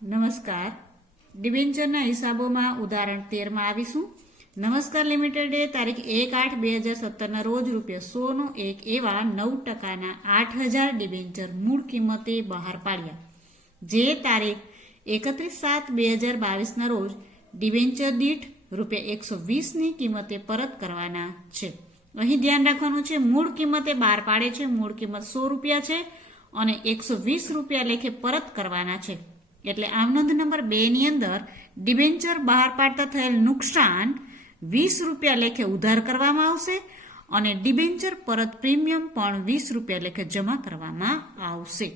નમસ્કાર. ડિબેન્ચરના હિસાબોમાં ઉદાહરણ 13 માં આવીશું. નમસ્કાર લિમિટેડે તારીખ 1/8/2017 રોજ ₹100 નો એક એવા 9% 8,000 ડિબેન્ચર મૂળ કિંમતે બહાર પાડ્યા, જે તારીખ 31/7/2022 રોજ ડિબેન્ચર દીઠ ₹120 ની કિંમતે પરત કરવાના છે. અહીં ધ્યાન રાખવાનું છે, મૂળ કિંમતે બહાર પાડે છે, મૂળ કિંમત ₹100 છે અને ₹120 લેખે પરત કરવાના છે. એટલે આમ નોંધ નંબર 2 ની અંદર ડિબેન્ચર બહાર પાડતા થયેલ નુકસાન ₹20 લેખે ઉધાર કરવામાં આવશે અને ડિબેન્ચર પરત પ્રીમિયમ પણ ₹20 લેખે જમા કરવામાં આવશે.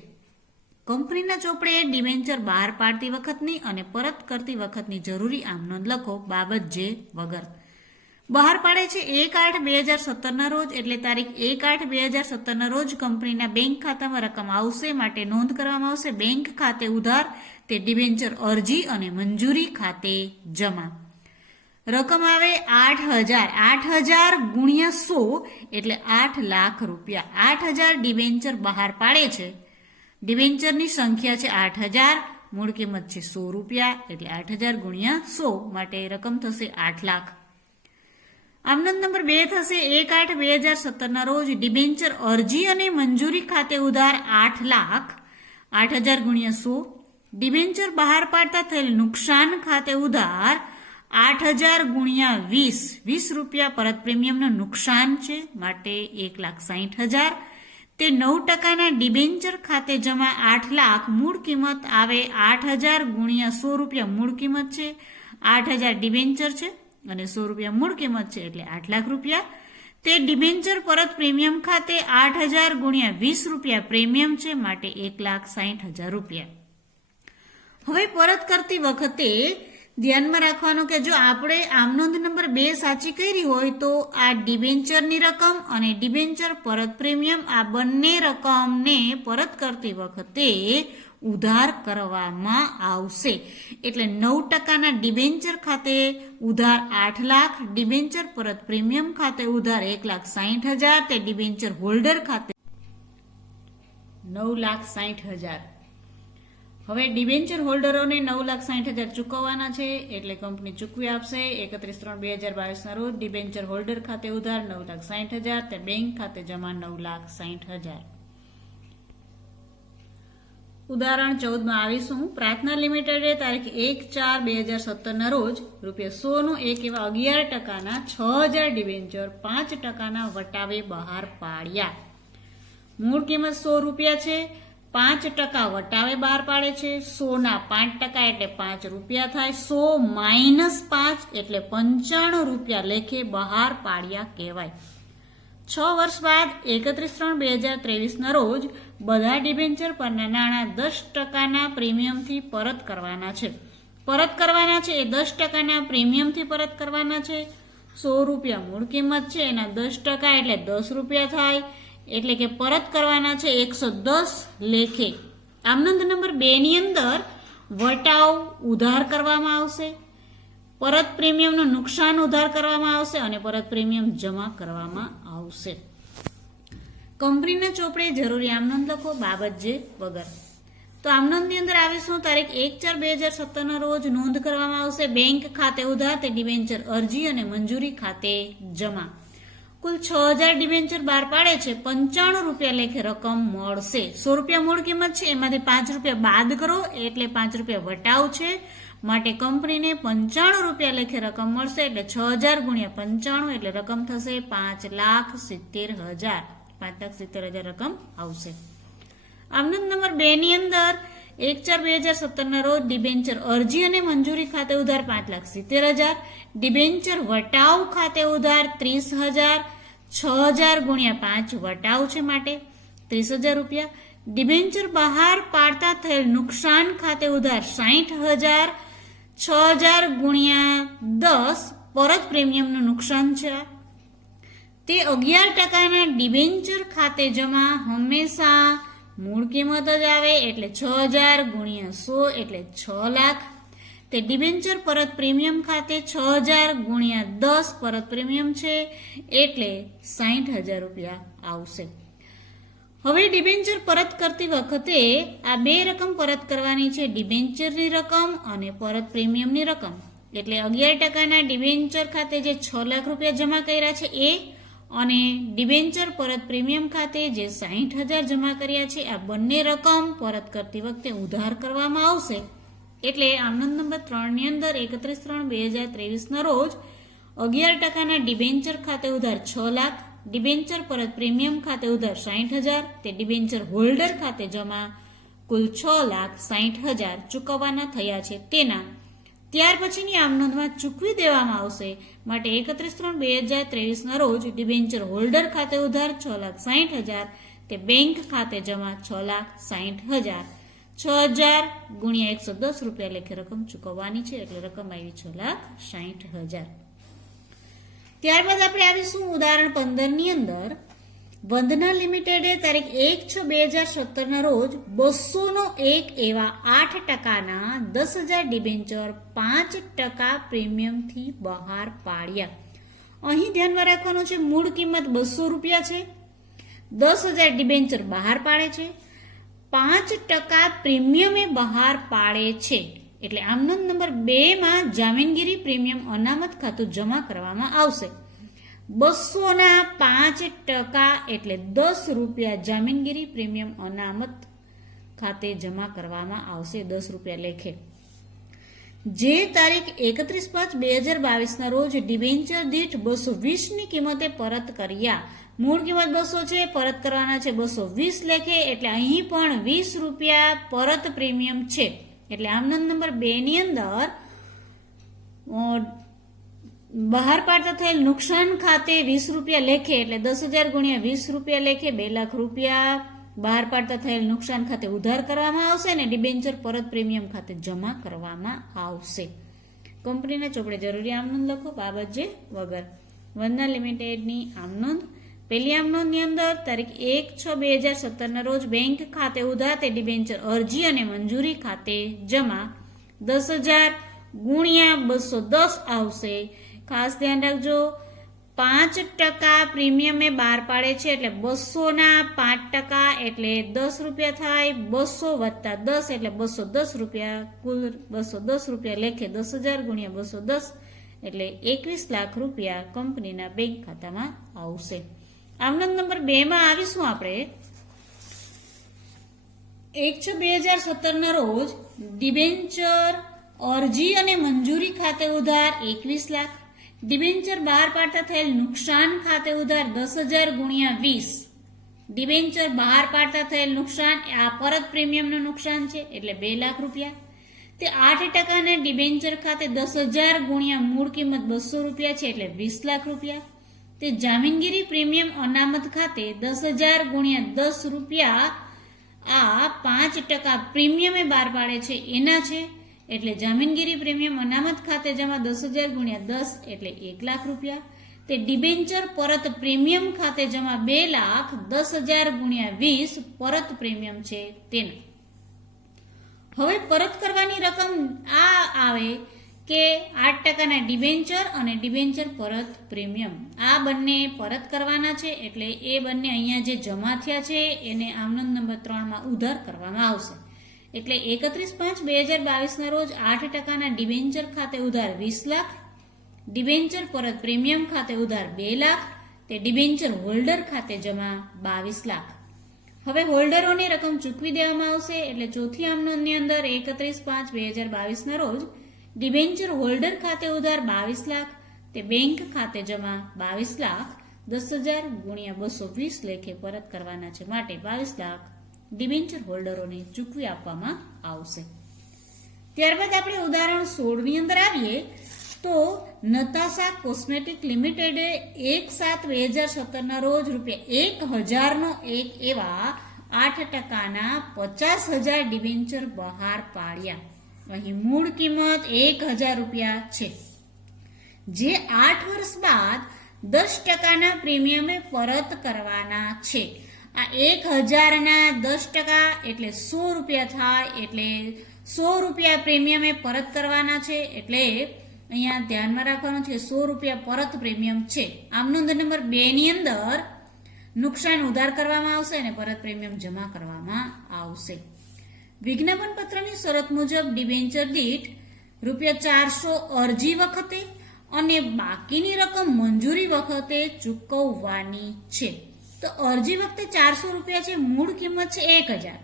કંપનીના ચોપડે ડિબેન્ચર બહાર પાડતી વખતની અને પરત કરતી વખતની જરૂરી આમ નોંધ લખો બાબત જે વગર. બહાર પાડે છે 1/8/2017 રોજ, એટલે તારીખ 1/8/2017 રોજ કંપનીના બેંક ખાતામાં રકમ આવશે, માટે નોંધ કરવામાં આવશે બેંક ખાતે ઉધાર તે ડિબેન્ચર અરજી અને મંજૂરી ખાતે જમા. રકમ આવે 8,000. 8,000 ગુણ્યા 100 એટલે 8 લાખ રૂપિયા. 8,000 ડિબેન્ચર બહાર પાડે છે. ડિબેન્ચરની સંખ્યા છે 8,000, મૂળ કિંમત છે ₹100, એટલે 8,000 ગુણ્યા 100 માટે રકમ થશે 8 લાખ. આમ નોંધ નંબર 2 થશે 1/8/2017 રોજ ડિબેન્ચર અરજી અને મંજૂરી ખાતે ઉધાર 8 લાખ. 8,000 ગુણ્યા 100 ડિબેન્ચર બહાર પાડતા થયેલ નુકસાન ખાતે ઉધાર 8,000 ગુણ્યા 20 પરત પ્રીમિયમનું નુકસાન છે, માટે 1,60,000. તે 9%ના ડિબેન્ચર ખાતે જમા 8 લાખ. મૂળ કિંમત આવે 8,000 ગુણ્યા ₹100 મૂળ કિંમત છે, 8,000 ડિબેન્ચર છે અને ₹100 મૂળ કિંમત છે, એટલે 8 લાખ રૂપિયા. તે ડિબેન્ચર પરત પ્રીમિયમ ખાતે 8,000 ગુણ્યા ₹20 પ્રીમિયમ છે, માટે 1,60,000. હવે પરત કરતી વખતે ધ્યાનમાં રાખવાનું કે જો આપણે આમ નોંધ નંબર 2 સાચી કરી હોય તો આ ડિબેન્ચરની રકમ અને ડિબેન્ચર પરત પ્રીમિયમ આ બંને રકમને પરત કરતી વખતે ઉધાર કરવામાં આવશે. એટલે 9%ના ડિબેન્ચર ખાતે ઉધાર 8 લાખ, ડિબેન્ચર પરત પ્રીમિયમ ખાતે ઉધાર 1,60,000, તે ડિબેન્ચર હોલ્ડર ખાતે 9,60,000. હવે ડિબેન્ચર હોલ્ડરોને 9,60,000 ચૂકવવાના છે, એટલે કંપની ચૂકવી આપશે. 31/3/2022 રોજ ડિબેન્ચર હોલ્ડર ખાતે ઉધાર 9,60,000, તે બેંક ખાતે જમા 9,60,000. ઉદાહરણ 14 માં આવીશું. પ્રાર્થના લિમિટેડે તારીખ 1/4/2017 રોજ ₹100 નો એક એવા 11%ના 6,000 ડિબેન્ચર 5%ના વટાવે બહાર પાડ્યા. મૂળ કિંમત ₹100 છે, 5% વટાવે બહાર પાડે છે. 100 ના 5% એટલે ₹5 થાય. 100 - 5 એટલે ₹95 લેખે બહાર પાડ્યા કહેવાય. 6 વર્ષ બાદ 31/3/2023 રોજ બધા ડિબેન્ચર પરના નાણાં 10%ના પ્રીમિયમથી પરત કરવાના છે. પરત કરવાના છે એ 10%ના પ્રીમિયમથી પરત કરવાના છે. ₹100 મૂળ કિંમત છે, એના 10% એટલે ₹10 થાય, એટલે કે પરત કરવાના છે 110 લેખે. આમ નોંધ નંબર 2 ની અંદર વટાવ ઉધાર કરવામાં આવશે, પરત પ્રીમિયમનું નુકસાન ઉધાર કરવામાં આવશે અને પરત પ્રીમિયમ જમા કરવામાં આવશે. કંપનીના ચોપડે જરૂરી આમ નોંધ લખો બાબત જે વગર. તો આમ નોંધની અંદર આવીશું તારીખ 1/4/2017 રોજ નોંધ કરવામાં આવશે બેંક ખાતે ઉધાર તે ડિબેન્ચર અરજી અને મંજૂરી ખાતે જમા. કુલ 6,000 ડિબેન્ચર બહાર પાડે છે, ₹95 લેખે રકમ મળશે. ₹100 મૂળ કિંમત છે, એમાંથી ₹5 બાદ કરો એટલે ₹5 વટાવ છે, માટે કંપનીને ₹95 લેખે રકમ મળશે. એટલે 6,000 ગુણ્યા 95 એટલે રકમ થશે 5,70,000. 5,70,000 રકમ આવશે. આમ નોંધ નંબર 2 ની અંદર 1/4/2017 રોજ ડિબેન્ચર અરજી અને મંજૂરી ખાતે ઉધાર 5,70,000, ડિબેન્ચર વટાવ ખાતે ઉધાર 30,000, 6,000 ગુણ્યા 5 વટાવ છે, માટે ₹30,000. ડિબેન્ચર બહાર પાડતા થયેલ નુકસાન ખાતે ઉધાર 60,000, 6,000 ગુણ્યા 10 પરત પ્રીમિયમનું નુકસાન છે. તે 11%ના ડિબેન્ચર ખાતે જમા હંમેશા મૂળ કિંમત જ આવે, એટલે 6,000 ગુણ્યા 100 એટલે 6 લાખ. તે ડિબેન્ચર પરત પ્રીમિયમ ખાતે 6,000 ગુણ્યા 10 પરત પ્રીમિયમ છે, એટલે ₹60,000 આવશે. હવે ડિબેન્ચર પરત કરતી વખતે આ બે રકમ પરત કરવાની છે, ડિબેન્ચરની રકમ અને પરત પ્રીમિયમની રકમ. એટલે 11% ડિબેન્ચર ખાતે જે 6 લાખ રૂપિયા જમા કર્યા છે એ અને ડિબેન્ચર પરત પ્રીમિયમ ખાતે જે 60,000 જમા કર્યા છે, આ બંને રકમ પરત કરતી વખતે ઉધાર કરવામાં આવશે. એટલે આમનોંધ નંબર 3 ની અંદર 31/3/2023 ના રોજ 11% ડિબેન્ચર ખાતે ઉધાર 6 લાખ, ડિબેન્ચર પરત પ્રીમિયમ ખાતે ઉધાર 60,000, તે ડિબેન્ચર હોલ્ડર ખાતે જમા કુલ 6,60,000 ચૂકવવાના થયા છે તેના ત્યાર પછીની આમનોંધમાં ચૂકવી દેવામાં આવશે. માટે 31/3/2023 ના રોજ ડિબેન્ચર હોલ્ડર ખાતે ઉધાર 6,60,000, તે બેંક ખાતે જમા 6,60,000. 6,000 ગુણ્યા 110 રૂપિયા લેખે રકમ ચૂકવવાની છે, એટલે રકમ આવી 6,60,000. ત્યારબાદ આપણે આવીશું ઉદાહરણ 15 ની અંદર. વંદના લિમિટેડે તારીખ 1/6/2017 ના રોજ 201 એવા 8%ના 10,000 ડિબેન્ચર 5% પ્રીમિયમથી બહાર પાડ્યા. અહીં ધ્યાનમાં રાખવાનું છે, મૂળ કિંમત 200 રૂપિયા છે, 10,000 ડિબેન્ચર બહાર પાડે છે, 5% પ્રીમિયમે બહાર પાડે છે. એટલે આમનોંધ નંબર 2 માં જામીનગીરી પ્રીમિયમ અનામત ખાતું જમા કરવામાં આવશે. 200 ના 5% એટલે 10 રૂપિયા જામીનગીરી પ્રીમિયમ અનામત ખાતે જમા કરવામાં આવશે, 10 રૂપિયા લેખે. જે તારીખ 31/5/2022 ના રોજ ડિબેન્ચર દીઠ 220 ની કિંમતે પરત કર્યા. મૂળ કિંમત 200 છે, પરત કરવાના છે 220 લેખે. એટલે અહીં પણ 20 રૂપિયા પરત પ્રીમિયમ છે. એટલે આમનોંધ નંબર 2 ની અંદર બહાર પાડતા થયેલ નુકસાન ખાતે 20 રૂપિયા લેખે, એટલે 10,000 ગુણ્યા 20 રૂપિયા લેખે 2 લાખ રૂપિયા બહાર પાડતા થયેલ નુકસાન ખાતે ઉધાર કરવામાં આવશે અને ડિબેન્ચર પરત પ્રીમિયમ ખાતે જમા કરવામાં આવશે. કંપનીના ચોપડે જરૂરી આમનોંધ લખો, બાબત જે વગર. વંદના લિમિટેડની આમનોંધ. પહેલી આમનોંધની અંદર તારીખ 1/6/2017 ના રોજ બેંક ખાતે ઉધાર, તે ડિબેન્ચર અરજી અને મંજૂરી ખાતે જમા 10,000 ગુણ્યા 210 આવશે. ખાસ ધ્યાન રાખજો, 5% પ્રીમિયમે બહાર પાડે છે, એટલે 200 ના 5% એટલે 10 રૂપિયા થાય, 200 વત્તા 10 એટલે 210 રૂપિયા, કુલ 210 રૂપિયા લેખે 10,000 ગુણ્યા 210 એટલે 21 લાખ રૂપિયા કંપનીના બેંક ખાતામાં આવશે. આમનોંધ નંબર 2 માં આવીશું આપણે. 1/6/2017 ના રોજ ડિબેન્ચર અરજી અને મંજૂરી ખાતે ઉધાર 21 લાખ, ડિબેન્ચર બહાર પાડતા થયેલ નુકસાન ખાતે ઉધાર 10,000 ગુણ્યા 20. ડિબેન્ચર બહાર પાડતા થયેલ નુકસાન આ પરત પ્રીમિયમનું નુકસાન છે, એટલે 2 લાખ રૂપિયા. તે 8% ને ડિબેન્ચર ખાતે 10,000 ગુણ્યા મૂળ કિંમત 200 રૂપિયા છે, એટલે 20 લાખ રૂપિયા. તે જામીનગીરી પ્રીમિયમ અનામત ખાતે 10,000 ગુણ્યા 10 રૂપિયા આ 5% પ્રીમિયમે બહાર પાડે છે એના છે, એટલે જામીનગીરી પ્રીમિયમ અનામત ખાતે જમા 10,000 ગુણ્યા 10 એટલે 1 લાખ રૂપિયા. તે ડિબેન્ચર પરત પ્રીમિયમ ખાતે જમા 2,10,000 ગુણ્યા 20 પરત પ્રીમિયમ છે તેના. હવે પરત કરવાની રકમ આ આવે કે 8%ના ડિબેન્ચર અને ડિબેન્ચર પરત પ્રીમિયમ આ બંને પરત કરવાના છે. એટલે એ બંને અહીંયા જે જમા થયા છે એને આમનોંધ નંબર 3 માં ઉધાર કરવામાં આવશે. એટલે 31/5/2022 ના રોજ 8%ના ડિબેન્ચર ખાતે ઉધાર 20 લાખ, ડિબેન્ચર પરત પ્રીમિયમ ખાતે ઉધાર 2 લાખ, તે ડિબેન્ચર હોલ્ડર ખાતે જમા 22 લાખ. હવે હોલ્ડરોની રકમ ચૂકવી દેવામાં આવશે. એટલે ચોથી આમનોંધની અંદર 31/5/2022 ના રોજ ડિબેન્ચર હોલ્ડર ખાતે ઉધાર 22 લાખ, તે બેંક ખાતે જમા 22 લાખ 10,000 ગુણ્યા 220 લેખે પરત કરવાના છે, માટે 22 લાખ ડિબેન્ચર હોલ્ડરોને ચૂકવી આપવામાં આવશે. ત્યારબાદ આપણે ઉદાહરણ 16 ની અંદર આવીએ તો નતાશા કોસ્મેટિક લિમિટેડે 1/7/2017 ના રોજ ₹1,000 નો એક એવા 8%ના 50,000 ડિબેન્ચર બહાર પાડ્યા. અહીં મૂળ કિંમત 1,000 રૂપિયા છે, જે 8 વર્ષ બાદ 10%ના પ્રીમિયમે પરત કરવાના છે. આ 1,000 ના 10% એટલે 100 રૂપિયા થાય, એટલે 100 રૂપિયા પ્રીમિયમે પરત કરવાના છે. એટલે અહીંયા ધ્યાનમાં રાખવાનું છે 100 રૂપિયા પરત પ્રીમિયમ છે. આમનોંધ નંબર 2 ની અંદર નુકસાન ઉધાર કરવામાં આવશે અને પરત પ્રીમિયમ જમા કરવામાં આવશે. વિજ્ઞાપન પત્રની શરત મુજબ ડિબેન્ચર દીઠ ₹400 અરજી વખતે અને બાકીની રકમ મંજૂરી વખતે ચૂકવવાની છે. તો અરજી વખતે ₹400 છે, મૂળ કિંમત છે 1000.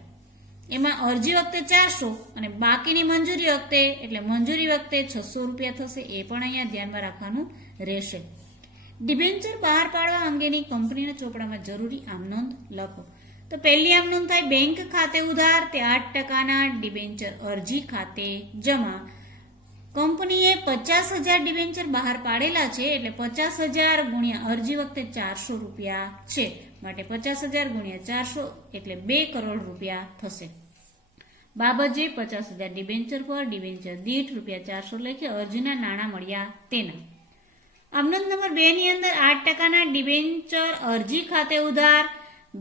એમાં અરજી વખતે 400 અને બાકીની મંજૂરી વખતે એટલે મંજૂરી વખતે ₹600 થશે. એ પણ અહીંયા ધ્યાનમાં રાખવાનું રહેશે. ડિબેન્ચર બહાર પાડવા અંગેની કંપનીના ચોપડામાં જરૂરી આમનોંધ લખો. તો પહેલી આમનોંધ થાય બેંક ખાતે ઉધાર તે 8%ના ડિબેન્ચર અરજી ખાતે જમા. કંપનીએ 50,000 ડિબેન્ચર બહાર પાડેલા છે એટલે 50,000 ગુણ્યા અરજી વખતે ₹400 છે, માટે 50,000 ગુણ્યા 400 એટલે ₹2 કરોડ થશે. બાબતજી 50,000 ડિબેન્ચર પર ડિબેન્ચર દીઠ ₹400 લેખે અરજીના નાણાં મળ્યા તેના. આમનોંધ નંબર 2 ની અંદર 8%ના ડિબેન્ચર અરજી ખાતે ઉધાર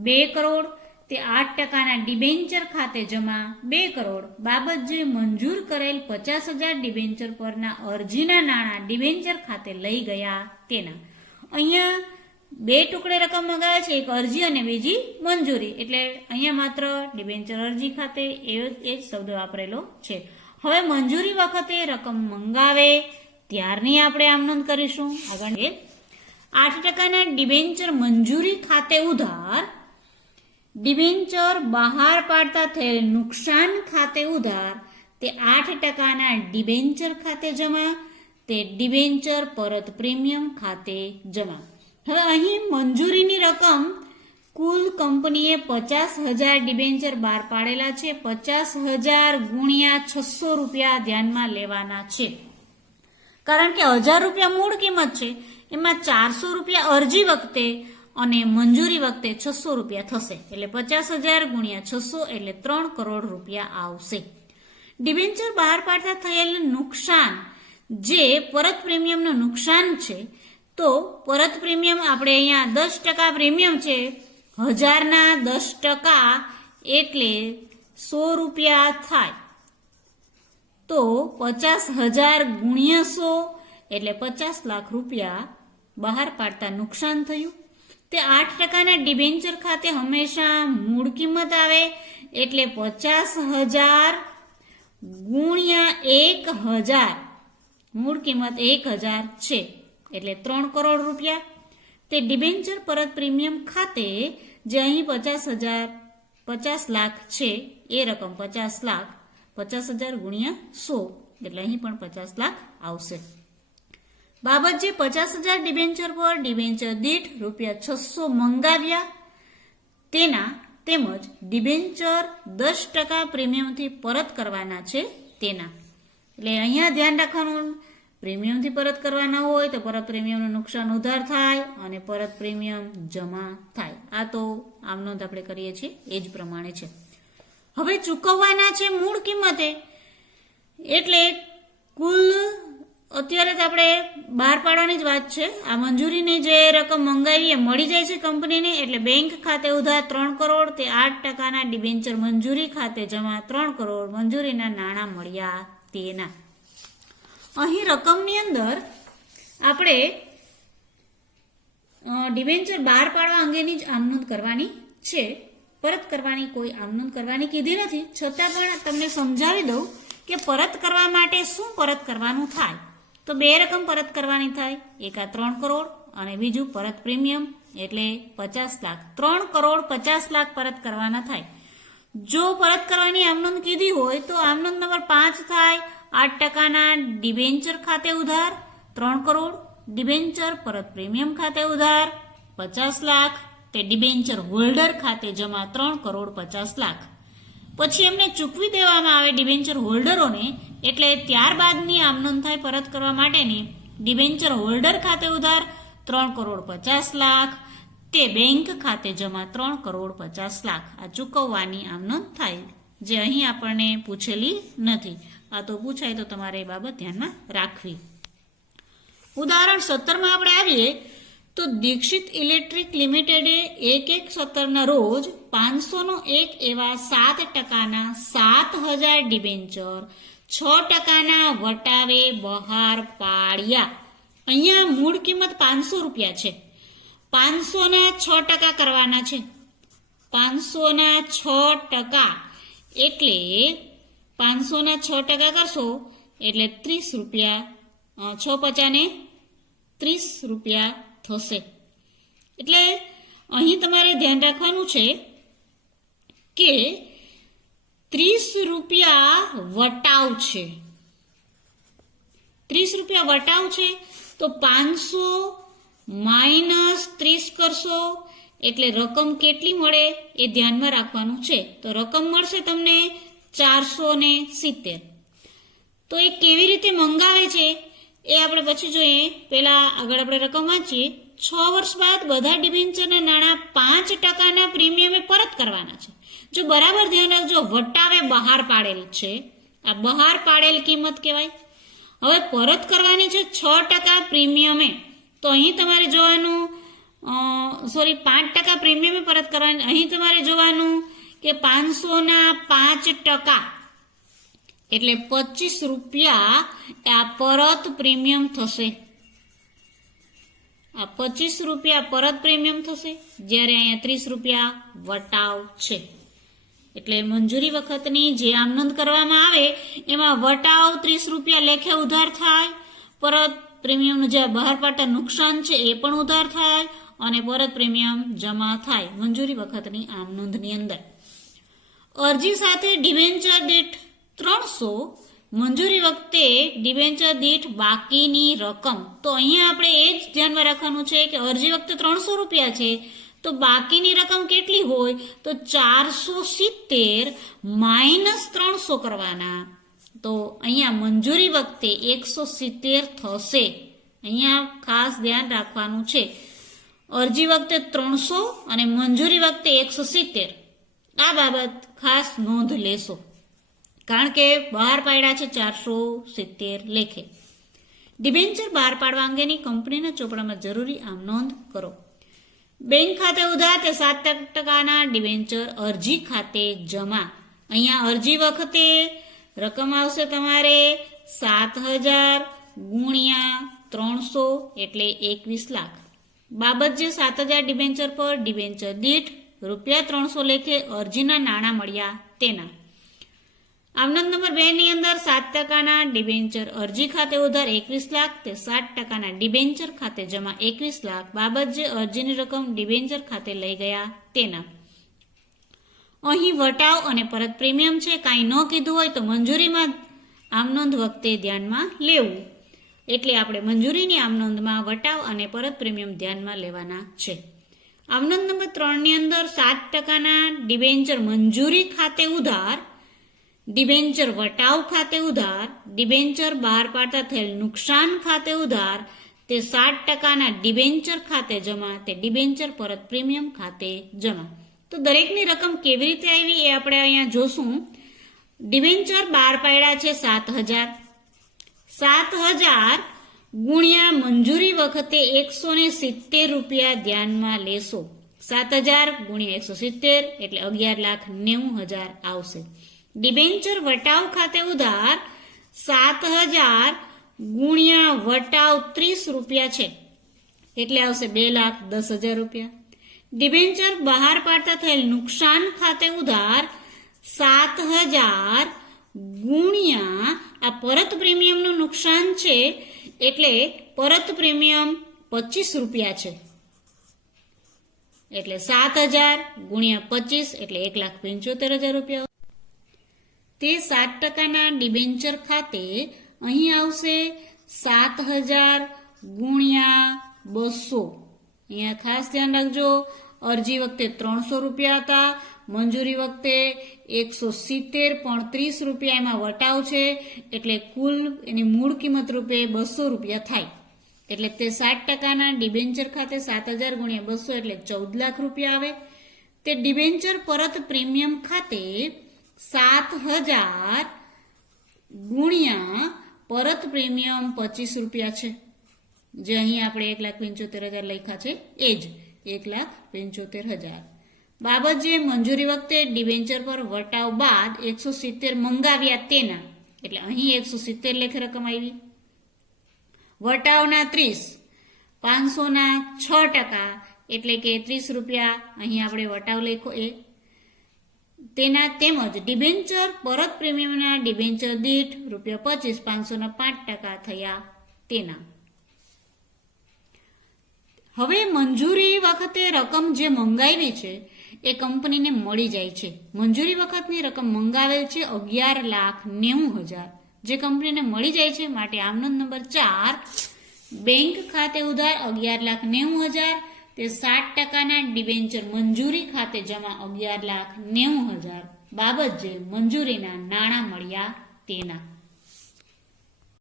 2 કરોડ તે 8%ના ડિબેન્ચર ખાતે જમા 2 કરોડ. બાબત જે મંજૂર કરેલ 50,000 ડિબેન્ચર પરના અરજીના નાણાં ડિબેન્ચર ખાતે લઈ ગયા તેના. અહીંયા 2 ટુકડે રકમ મંગાવે છે, એક અરજી અને બીજી મંજૂરી, એટલે અહીંયા માત્ર ડિબેન્ચર અરજી ખાતે એ જ શબ્દ વાપરેલો છે. હવે મંજૂરી વખતે રકમ મંગાવે ત્યારની આપણે આમનોંધ કરીશું. આગળ 8%ના ડિબેન્ચર મંજૂરી ખાતે ઉધાર, ડિબેન્ચર બહાર પાડતા થયેલ નુકસાન ખાતે ઉધાર તે 8%ના ડિબેન્ચર ખાતે જમા, તે ડિબેન્ચર પરત પ્રીમિયમ ખાતે જમા. હવે અહીં મંજૂરીની રકમ કુલ કંપનીએ 50,000 ડિબેન્ચર બહાર પાડેલા છે. 50,000 ગુણ્યા ₹600 ધ્યાનમાં લેવાના છે, કારણ કે ₹1,000 મૂળ કિંમત છે, એમાં ₹400 અરજી વખતે અને મંજૂરી વખતે ₹600 થશે, એટલે 50,000 ગુણ્યા 600 એટલે ₹3 કરોડ આવશે. ડિબેન્ચર બહાર પાડતા થયેલ નુકસાન જે પરત પ્રીમિયમનું નુકસાન છે, તો પરત પ્રીમિયમ આપણે અહીંયા 10% પ્રીમિયમ છે, 1000ના 10% એટલે ₹100 થાય. તો 50,000 ગુણ્યા 100 એટલે ₹50 લાખ બહાર પાડતા નુકસાન થયું. તે 8%ના ડિબેન્ચર ખાતે હંમેશા મૂળ કિંમત આવે, એટલે 50,000 ગુણ્યા 1000, મૂળ કિંમત 1000 છે એટલે ₹3 કરોડ. તે ડિબેન્ચર પરત પ્રીમિયમ ખાતે જે અહીં 50 લાખ છે એ રકમ 50 લાખ, 50,000 ગુણ્યા 100 એટલે અહીં પણ 50 લાખ આવશે. બાબત જે 50,000 ડિબેન્ચર પર ડિબેન્ચર દીઠ ₹600 મંગાવ્યા તેના તેમજ ડિબેન્ચર 10% પ્રીમિયમથી પરત કરવાના છે તેના. એટલે અહીંયા ધ્યાન રાખવાનું, પ્રીમિયમથી પરત કરવાના હોય તો પરત પ્રીમિયમનું નુકસાન ઉધાર થાય અને પરત પ્રીમિયમ જમા થાય. આ તો આમ નોંધ આપણે કરીએ છીએ એ જ પ્રમાણે છે. હવે ચૂકવવાના છે મૂળ કિંમતે, એટલે કુલ અત્યારે જ આપણે બહાર પાડવાની જ વાત છે. આ મંજૂરીની જે રકમ મંગાવી એ મળી જાય છે કંપનીને, એટલે બેંક ખાતે ઉધાર 3 કરોડ તે 8%ના ડિબેન્ચર મંજૂરી ખાતે જમા 3 કરોડ મંજૂરીના નાણાં મળ્યા તેના. અહીં રકમની અંદર આપણે ડિબેન્ચર બહાર પાડવા અંગેની જ આમનોંધ કરવાની છે, પરત કરવાની કોઈ આમનોંધ કરવાની કીધી નથી. છતાં પણ તમને સમજાવી દઉં કે પરત કરવા માટે શું પરત કરવાનું થાય. તો 2 રકમ પરત કરવાની થાય, એક આ 3 કરોડ અને બીજું પરત પ્રીમિયમ એટલે 50 લાખ. 3 કરોડ 50 લાખ પરત કરવાના થાય. જો પરત કરવાની આમનોંધ કીધી હોય તો આમનોંધ નંબર 5 થાય 8%ના ડિબેન્ચર ખાતે ઉધાર 3 કરોડ, ડિબેન્ચર પરત પ્રીમિયમ ખાતે ઉધાર 50 લાખ, તે ડિબેન્ચર હોલ્ડર ખાતે જમા 3 કરોડ 50 લાખ. પછી એમને ચૂકવી દેવામાં આવે ડિબેન્ચર હોલ્ડરોને, એટલે ત્યારબાદની આમનોંધ થાય પરત કરવા માટેની ડિબેન્ચર હોલ્ડર ખાતે ઉધાર 3 કરોડ 50 લાખ, તે બેંક ખાતે જમા 3 કરોડ 50 લાખ. આ ચૂકવવાની આમનોંધ થાય, જે અહીં આપણને પૂછેલી નથી. આ તો પૂછાય તો તમારે એ બાબત ધ્યાનમાં રાખવી. ઉદાહરણ 17માં આપણે આવીએ તો દીક્ષિત ઇલેક્ટ્રિક લિમિટેડે 1/1/17ના રોજ 501 એવા 7%ના 7,000 ડિબેન્ચર 6%ના વટાવે બહાર પાડ્યા. અહીંયા મૂળ કિંમત ₹500 છે, 500 કરવાના છે. 506 એટલે 506 કરશો એટલે 30 રૂપિયા, 6 × 50 = 30 રૂપિયા થશે. એટલે અહીં તમારે ધ્યાન રાખવાનું છે કે 30 રૂપિયા વટાવ છે. 30 રૂપિયા વટાવ છે તો 500 - 30 કરશો એટલે રકમ કેટલી મળે એ ધ્યાનમાં રાખવાનું છે. તો રકમ મળશે તમને 470. તો એ કેવી રીતે મંગાવે છે એ આપણે પછી જોઈએ. પહેલા આગળ આપણે રકમ વાંચીએ. 6 વર્ષ બાદ બધા ડિબેન્ચરના નાણાં 5% પ્રીમિયમે પરત કરવાના છે. જો બરાબર ધ્યાન રાખજો, વટાવે બહાર પાડેલ છે, આ બહાર પાડેલ કિંમત કહેવાય. હવે પરત કરવાની છે 6% પ્રીમિયમે. તો અહીં તમારે જોવાનું 5% પ્રીમિયમે પરત કરવાની. અહીં તમારે જોવાનું કે 500 ના 5% એટલે 25 રૂપિયા આ પરત પ્રીમિયમ થશે. આ 25 રૂપિયા પરત પ્રીમિયમ થશે, જ્યારે અહીંયા 30 રૂપિયા વટાવ છે. એટલે મંજૂરી વખતની જે આમનોંધ કરવામાં આવે એમાં વટાવ 30 રૂપિયા લેખે ઉધાર થાય, પરત પ્રીમિયમનું જે બહાર પાડતા નુકસાન છે એ પણ ઉધાર થાય અને પરત પ્રીમિયમ જમા થાય મંજૂરી વખતની આમનોંધની અંદર. અરજી સાથે ડિબેન્ચર દીઠ 300, મંજૂરી વખતે ડિબેન્ચર દીઠ બાકીની રકમ. તો અહીંયા આપણે એ જ ધ્યાનમાં રાખવાનું છે કે અરજી વખતે 300 રૂપિયા છે તો બાકીની રકમ કેટલી હોય તો 470 - 300 કરવાના. તો અહીંયા મંજૂરી વખતે 170 થશે. અહીંયા ખાસ ધ્યાન રાખવાનું છે, અરજી વખતે 300 અને મંજૂરી વખતે 170. આ બાબત ખાસ નોંધ લેશો, કારણ કે બહાર પાડ્યા છે 470 લેખે. ડિબેન્ચર બહાર પાડવા અંગેની કંપનીના ચોપડામાં જરૂરી આમ નોંધ કરો. બેંક ખાતે ઉધાર તે 7% ડિબેન્ચર અરજી ખાતે જમા. અહીંયા અરજી વખતે રકમ આવશે તમારે 7000 × 300 એટલે 21 લાખ. બાબત જે 7000 ડિબેન્ચર પર ડિબેન્ચર દીઠ ₹300 લેખે અરજીના નાણાં મળ્યા તેના. આમનોંધ નંબર 2 ની અંદર 7% ડિબેન્ચર અરજી ખાતે ઉધાર 21 લાખ તે 60% ડિબેન્ચર ખાતે જમા 21 લાખ. બાબત જે અરજીની રકમ ડિબેન્ચર ખાતે લઈ ગયા તેના. અહીં વટાવ અને પરત પ્રીમિયમ છે. કાંઈ ન કીધું હોય તો મંજૂરીમાં આમનોંધ વખતે ધ્યાનમાં લેવું. એટલે આપણે મંજૂરીની આમનોંધમાં વટાવ અને પરત પ્રીમિયમ ધ્યાનમાં લેવાના છે. આમનોંધ નંબર 3 ની અંદર 7%ના ડિબેન્ચર મંજૂરી ખાતે ઉધાર, ડિબેન્ચર વટાવ ખાતે ઉધાર, ડિબેન્ચર બહાર પાડતા થયેલ નુકસાન ખાતે ઉધાર તે 60%ના ડિબેન્ચર ખાતે જમા તે ડિબેન્ચર પરત પ્રીમિયમ ખાતે જમા. તો દરેકની રકમ કેવી રીતે આવી એ આપણે અહીંયા જોશું. ડિબેન્ચર બહાર પાડ્યા છે 7000. 7000 ગુણ્યા મંજૂરી વખતે 170 રૂપિયા ધ્યાનમાં લેશો. 7000 × 170 એટલે 11,90,000 આવશે. ડિબેન્ચર વટાવ ખાતે ઉધાર 7000 ગુણ્યા વટાવ 30 રૂપિયા છે એટલે આવશે 2,10,000 રૂપિયા. ડિબેન્ચર બહાર પાડતા થયેલ નુકસાન ખાતે ઉધાર 7000 ગુણ્યા આ પરત પ્રીમિયમનું નુકસાન છે એટલે પરત પ્રીમિયમ 25 રૂપિયા છે એટલે 7000 × 25 એટલે 1,75,000 રૂપિયા. તે 7%ના ડિબેન્ચર ખાતે અહીં આવશે 7000 ગુણ્યા 200. અહીંયા ખાસ ધ્યાન રાખજો, અરજી વખતે 300 રૂપિયા હતા, મંજૂરી વખતે 170 પણ 30 રૂપિયા એમાં વટાવ છે એટલે કુલ એની મૂળ કિંમત રૂપે 200 રૂપિયા થાય. એટલે તે 7%ના ડિબેન્ચર ખાતે 7000 × 200 એટલે 14 લાખ રૂપિયા આવે. તે ડિબેન્ચર પરત પ્રીમિયમ ખાતે 7000 ગુણ્યા પરત પ્રીમિયમ 25 રૂપિયા છે, જે અહીં આપણે 1,75,000 લખ્યા છે એ જ 1,75,000. બાબત જે મંજૂરી વખતે ડિબેન્ચર પર વટાવ બાદ 170 મંગાવ્યા તેના એટલે અહીં 170 લેખે રકમ આવી. વટાવના 30, 500ના 6% એટલે કે 30 રૂપિયા અહીં આપણે વટાવ લખ્યો એ તેના તેમજ ડિબેન્ચર પરત પ્રીમિયમના ડિબેન્ચર દીઠ ₹25 500 5% થયા તેના. હવે મંજૂરી વખતે રકમ જે મંગાવી છે એ કંપનીને મળી જાય છે. મંજૂરી વખતની રકમ મંગાવેલ છે 11,90,000 જે કંપનીને મળી જાય છે. માટે આમનો નંબર 4 બેંક ખાતે ઉધાર 11,90,000 તે 60%ના ડિબેન્ચર મંજૂરી ખાતે જમા 11,90,000 બાબત જે મંજૂરીના નાણાં મળ્યા તેના.